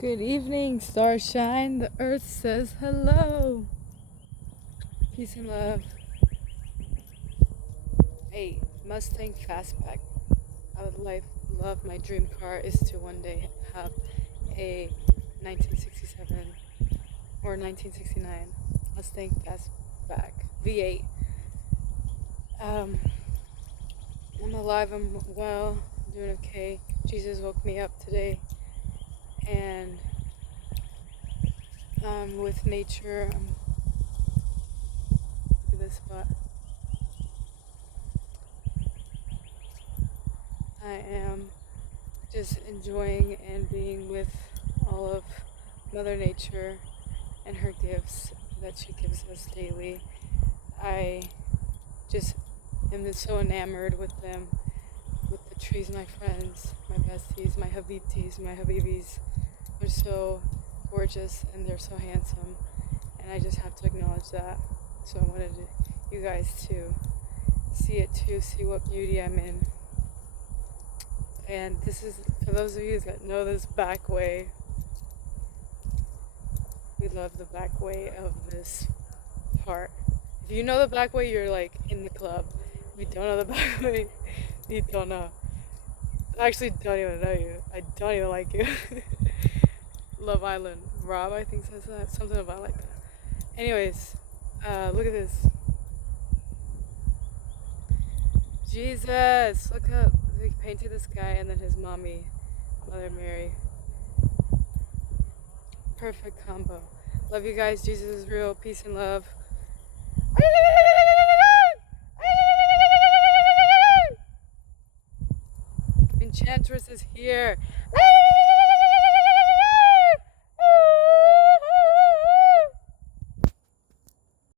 Good evening, starshine. The earth says hello. Peace and love. Hey, Mustang Fastback. I would love my dream car is to one day have a 1967 or 1969 Mustang Fastback V8. Um, I'm alive, I'm well, I'm doing okay. Jesus woke me up today, and with nature. Look at this spot. I am just enjoying and being with all of Mother Nature and her gifts that she gives us daily. I just am just so enamored with them, with the trees, my friends, my besties, my habibtis, my habibis. They're so gorgeous and they're so handsome, and I just have to acknowledge that. So I wanted you guys to see it too, see what beauty I'm in. And this is for those of you that know this back way. We love the back way of this part. If you know the back way, you're like in the club. If you don't know the back way, you don't know. I actually don't even know you. I don't even like you. Love Island. Rob, I think, says that. Something about like that. Anyways, look at this. Jesus! Look up. He painted this guy and then his mommy, Mother Mary. Perfect combo. Love you guys. Jesus is real. Peace and love. Enchantress is here.